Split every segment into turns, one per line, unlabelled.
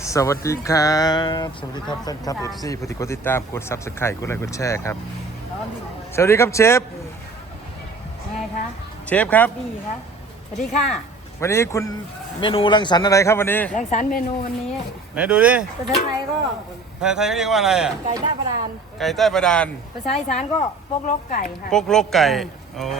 สวัสดีครับสวัสดีครับแฟนคลับ FC ผู้ที่กดติดตามกด Subscribe กดไลค์กดแชร์ครับสวัสดีครับเชฟ
ไงคะ
เชฟครับ
ดีครับสวัสดีค่ะ
วันนี้คุณเมนูรังสรรค์อะไรครับวันนี้
รังสรรค์เมนูวันนี้
ไหนดูดิ
ภาษาไทยก็
ภาษาไทยเขาเรียกว่าอะไรอ่ะ
ไก่ใต้ประดาน
ไก่ใต้ประดาน
ภาษาอีสานก็ปกลกไก่ค่ะ
ปกลกไก่โอ้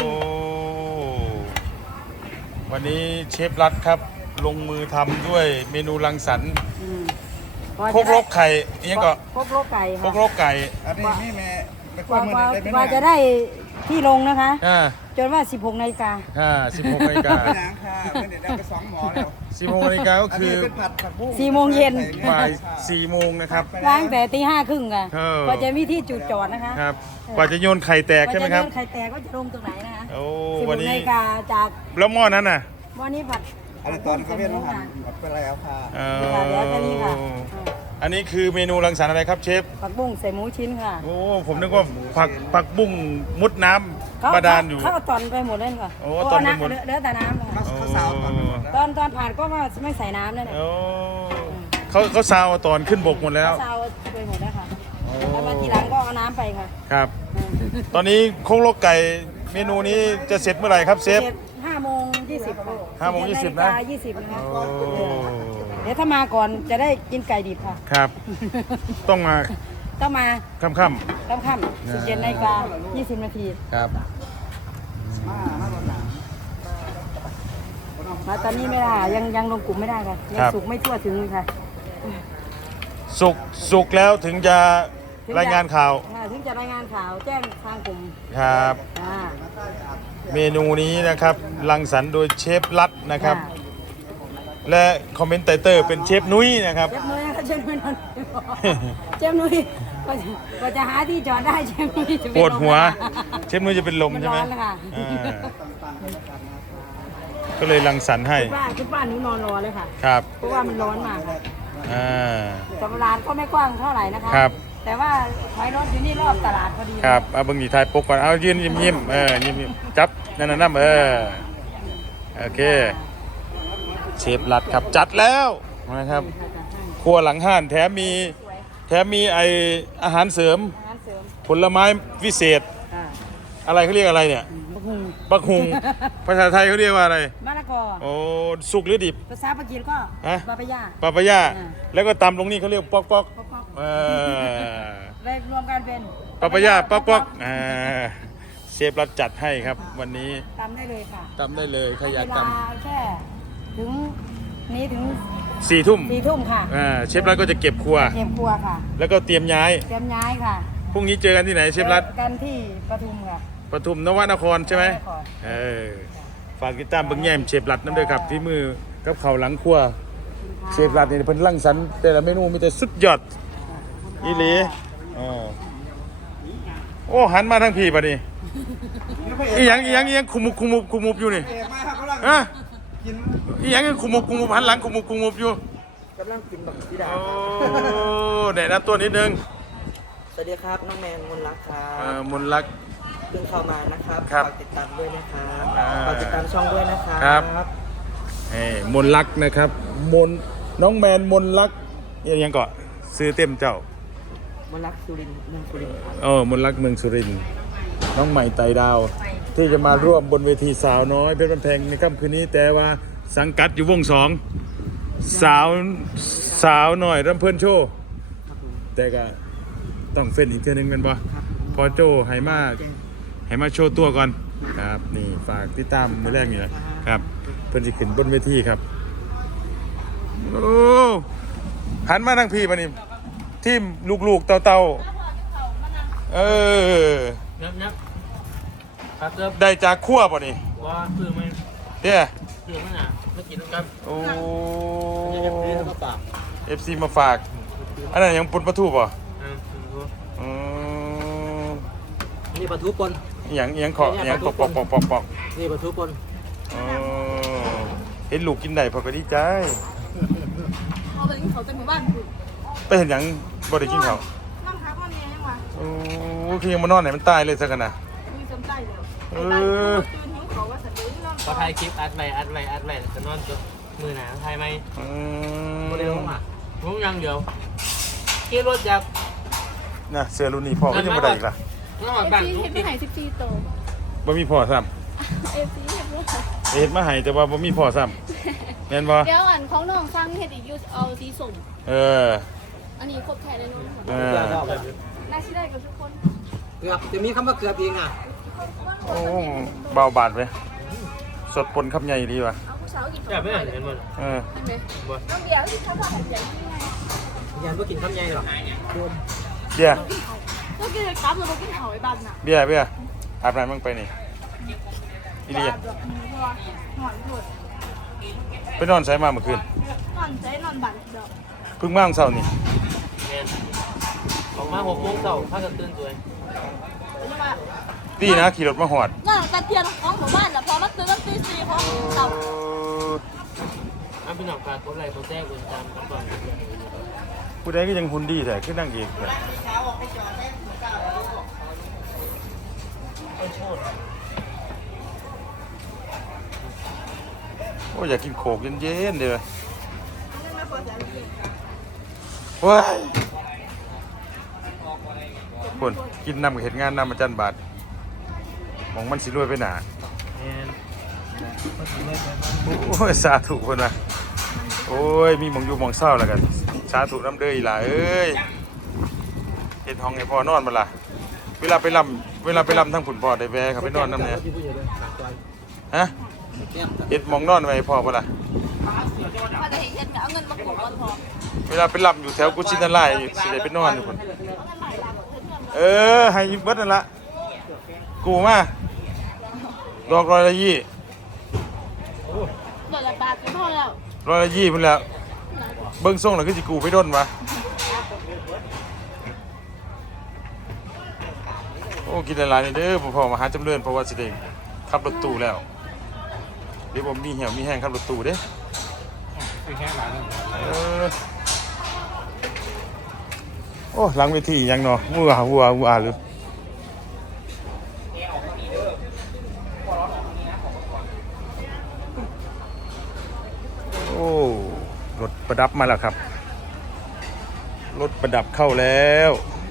วันนี้เชฟรัฐครับลงมือทำด้วยเมนูรังสรรค์พกลกไข่ยังก็
พกลกไก่ค่ะ
พกลกไก่
อันนี้นี่แม่ไป
กว่า
กมือได้ไหม
ว่าจะได้ที่ลงนะคะ
16
จนว่า 16 นาฬิกา
16 นาฬิกา
ไปหนังค่ะไม่ได้ไป2หมอแล้ว
16 นาฬิกาก็คือ
เป็นผักบุ้ง
4 โมงเย็น
บ่าย4 โมงนะครับ
ล้างแต่ตี 5 ครึ่งค่ะกว่าจะมีที่จุดจอดนะคะ
ครับกว่าจะโยนไข่แตกใช่ไหมครับ
กว่าจะโยนไข่แตกก็จะลงตรงไหนนะคะ
โอ้
วันนี้ 16 นาฬิกาจาก
แล้วหม้อนั้นน่ะ
วันนี้ผัด
อะไรตอนเขาเรียกว่าหมดไปแล้วค่ะ
เดี๋ยวจะนี่ค่ะ
อันนี้คือเมนูรังสรรค์อะไรครับเชฟ
ผักบุ้งใส่หมูชิ้นค่ะ
โอ้ผมนึกว่าผักบุ้งมุดน้ำบาดาลอยู่
เขาตอนไปหมดเลยค่ะ
โอ้ตอนไปหมด
เหลือแต่น้ำเลยค่ะ
เขาสาว
ตอนผ่านก็ไม่ใส่น้ำเลยเนี่ย
เขาซาวตอนขึ้นบกหมดแล้ว
ซาวไปหมดแล้วค่ะแล้วมาทีหลังก็เอาน้ำไปค่ะ
ครับตอนนี้โคกโลกไก่เมนูนี้จะเสร็จเมื่อไหร่ครับเชฟ
5:20
5:20นะ
20นะคะเดี๋ยวถ้ามาก่อนจะได้กินไก่ดิบค่ะ
ครับต้องมาค่ำ
17 นาฬิกา 20 นาที
ครับ
มาตอนนี้ไม่ได้ยังลงกลุ่มไม่ได้ค่ะยังสุกไม่ทั่วถึงเลยค่ะ
สุกแล้วถึงจะรายงานข่าว
ถึงจะรายงานข่าวแจ้งทางกลุ่ม
ครับเมนูนี้นะครับรังสรรค์โดยเชฟรัฐนะครับและคอมเมนเตอร์เป็นเชฟนุ้ยนะครับ
เชฟนุ้ยก็จะหาที่จอดได้เชฟนุ้ยจะ
ปวดหัวเชฟนุ้ยจะเป็นลมใช่ไหมก็เลยรังสรรค์ให้
คุณป้าหนูนอนรอเลยค่ะ
ครับ
เพราะว่ามันร้อนมากค่ะแต่ร้านก็ไม่กว้างเท่าไหร่นะคะแต่ว่าถอยรถอยู่นี่รอบตลาดพอดี
ครับเอาเบิ้งดีไทยปกก่อนเอายืนยิ้มยิ้มจับนั่นโอเคเชฟรัฐครับจัดแล้วนะครับครัวหลังห้านแถมมีไออาหารเสริมผลไม้วิเศษอะไรเขาเรียกอะไรเนี่ยบักฮุงภาษาไทยเขาเรียกว่าอะไร
มะละกอ
โอ้สุกหรือดิบ
ภาษาปากีสก็ปาป
ายาแล้วก็ตำลงนี่เขาเรียกปอก
เลยรวมกันเป็น
ปาปายาปอกเชฟรัฐจัดให้ครับวันนี้
ตำได้เลยค่ะ
ตำได้เลยใครอยากต
ำแค่ถึงนี้ถึง
4 ทุ่ม
ค่ะ
เชฟรัฐก็จะเก็บครัว
ค่ะ
แล้วก็เตรียมย้าย
ค่ะ
พรุ่งนี้เจอกันที่ไหนเชฟรัฐ
กันที่ปทุมค่ะ
ปทุมนวนครใช่ไหมฝากติดตามเบิ่งแย่มเชฟรัฐนั่นด้วยครับที่มือกับเขาหลังครัวเชฟรัฐนี่เพิ่นรังสรรค์แต่ละเมนูมีแต่สุดยอดอีหลีโอ้หันมาทางพี่ป่ะนี่อีหยังคุมุบอยู่นี่อีหยังคุมุบหันหลังคุมุบอยู่
กำลังกินบักสีดา
แนะนำตัวนิดนึง
สวัสดีครับน้องแมนมนลักครับ
มนลัก
เพิ่งเข้ามานะครับฝากติดตามด้วยนะครับฝากติดตามช่องด้วยนะครั
บมนลักนะครับน้องแมนมนลักยังเกาะซื้อเต็มเจ้าม
นลักสุรินทร์เมืองสุรินทร์
มนลักเมืองสุรินทร์น้องใหม่ไต่ดาวที่จะมาร่วมบนเวทีสาวน้อยเพชรบ้านแพงในค่ำคืนนี้แต่ว่าสังกัดอยู่วง2สาวหน่อยรำเพลินโชว์แต่ก็ต้องเฟ้นอีกเทื่อนึงกันบ่พอโจให้มาโชว์ตัวก่อนครับนี่ฝากติดตามมื้อแรกนี่แหละครับเพิ่นสิขึ้นบนเวทีครับโอ้หันมาทางพี่ป่ะนี่ทีมลูกๆเต่าได้จากครัวป่ะนี่
ว่าซื้อไหม
เด้อ
ซื้อไหมน่ะไม่กินกัน
โอ้ FC
มา
ฝากอันนั้นยังปนปลาทูป่ะ
นี่ปลาทูปน
ยังขอยังปอก
นี่ปลาทูปน
เห็นลูกกินได้พอก็ดีใจ
เอาไปกินเขาเต็มหมู่บ้าน
ไปเห็นยังบ่ได้กินเขา
นั่งพักวันนี้ยังวะ
โอ้คือยังมานอนไหนมันตายเลยสักกันนะ
มีสมใจเดียวตื่นหิวเขาว่าสัตว์เลี้ยงนอน
พอถ่ายคลิปอัดไว้จะนอนจบมือหนาถ่ายไหม
โมเดล
อ่ะยังเดียวขี่รถจาก
นะเสื้อรุ่นนี้พ่อก็ยังไม่ได้อีกล่ะ
น้องบ้าน
เอฟซีเห็นไม่หาย14โต
บ่มีพ่อซ้
เอฟซีเห็นว่า
ำเฮ็ดมาให้แต่ว่าบ่มีพ่อซ้ำแม่นบ่
เดี๋ยวอันของน้องฟังเฮ็ดอีกอยู่เอาสีส้ม
เออ
อันนี้ครบแท้เลยเนาะ
เออ
น่าชิได้กับทุกคน
เกือบจะมีคำว่าเกือบอีกอ่ะ
โอ้เบาบาดไปสดปนคำใหญ่ดีว่ะ
เอาผู้สาวกิน
แบบไม่เห็นมัน
เออ
เห็นไหมน้องเดียวที่ทำอาหารใหญ่ที่ไง
ยันว่ากินคำใหญ่หรอ
เบียร์
ก็กินกับแล้วก็กินเขาไอ้บ้านน่ะ
เบียร์อาบน้ำมึงไปนี่อีเดีย
แบบนี้พอหอนหมด
ไปนอนใช้มาเมื่อคืน
นอนใจนอนบันเดียว
เพิ่งมาเมื่อเช้านี่
แมนออกมา6 โมงเช้าถ้ากันตื่นสวย
เป็นว่า
ดีนะขี่รถมาหอด
น่าตะเทียนของหมู่บ้านน่ะพอมาตื่นตั้งตี4ของเต่า
อันเป็นหนังฝากคนไรเขาแจ้งคนตามกันก่อน
ผู้ใดก็ยังหุ่นดีแต่ขึ้นนั่งเอกแต่โอ้อยากกินโขกเย็นๆเด้อว้ายคนกินน้ำกับเห็ดงานน้ำมาจันบาทมองมันสิรวยไปหนา
แมน
โอ้ยสาธุคนนะโอ้ยมีหมองอยู่หมองเศร้าแล้วกันสาธุน้ำเด้ออีหล่าเอ้ยเห็ดห้องให้พ่อนอนมาล่ะเวลาไปลำทั้งผุนพ่อได้แวะครับไปนอนน้ำเนี่ยฮะเห็ดหมองนอนไว้ให้พ่อปะล่ะ
พอจะเห็นเงินเอาเงินมาขู่กันพอ
เวลาไปลำอยู่แถวกุชินาไลสิได้ไปนอนอยู่คนเออให้เบิดนั่นละกูมาดอก120
เดือนละบาทเป็นเท่าแล้ว
120พุ่นแล้วเบิ่งส่งแล้วคือสิกูไปด้นวะโอ้กินหลายๆนี่เด้อพ่อมาหาจำเริญเพราะว่าสิได้ขับรถตู้แล้วเดี๋ยวผมมีเหี่ยวมีแห้งขับรถตู้เด้เออโอ้หลังเวทียังเนาะวัวหรือโอ้รถประดับมาแล้วครับรถประดับเข้าแล้ว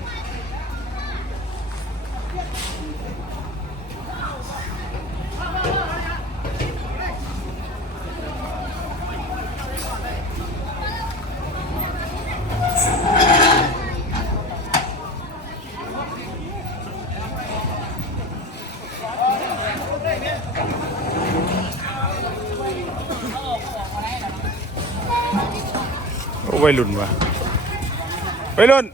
โอ้วัยรุ่นว่ะวัยรุ่น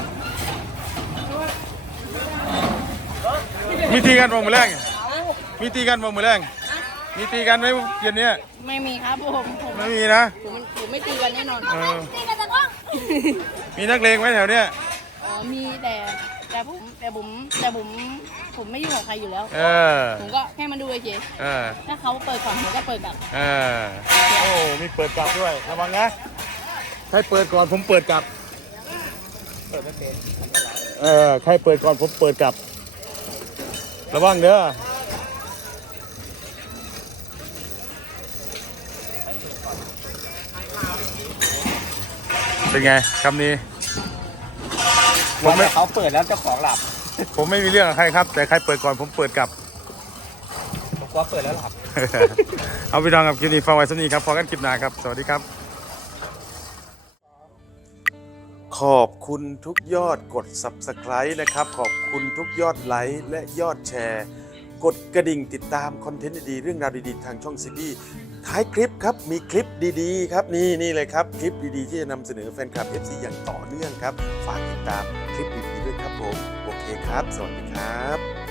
มีตีกันมองมือแรงมีตีกันมองมือแรงมีตีกันไหมเย็นเนี้ย
ไม่มีครับผม
ไม่มีนะ
ผมไม่ตีกันแน่นอน
เออ
ตีกันจะก้อง
มีนักเลงไหมแถวเนี้ย
อ๋อมีแต่ผมไม่ยุ่งกับใครอยู่แล้ว
เออ
ผมก็แค่มาดูเฉย
เออ
ถ้าเขาเปิดก่อนผมก็เปิดกลับ
เออโอ้มีเปิดกลับด้วยระวังนะใครเปิดก่อนผมเปิดกลับใครเปิดก่อนผมเปิดกลับระวังเด้อเป็นไงคำนี้ผมไม่
เขาเปิดแล้วเจ้าของหลับ
ผมไม่มีเรื่องกับใครครับแต่ใครเปิดก่อนผมเปิดกลับ
ผมว่าเปิดแล้วหลับ
เอาไปลองกับคลิปนี้ฟังไว้สักนี้ครับพอกันคลิปหน้าครับสวัสดีครับขอบคุณทุกยอดกด Subscribe นะครับขอบคุณทุกยอดไลค์และยอดแชร์กดกระดิ่งติดตามคอนเทนต์ดีๆเรื่องราวดีๆทางช่องซีบีท้ายคลิปครับมีคลิปดีๆครับนี่เลยครับคลิปดีๆที่จะนำเสนอแฟนคลับ FC อย่างต่อเนื่องครับฝากติดตามคลิปดีๆด้วยครับผมโอเคครับสวัสดีครับ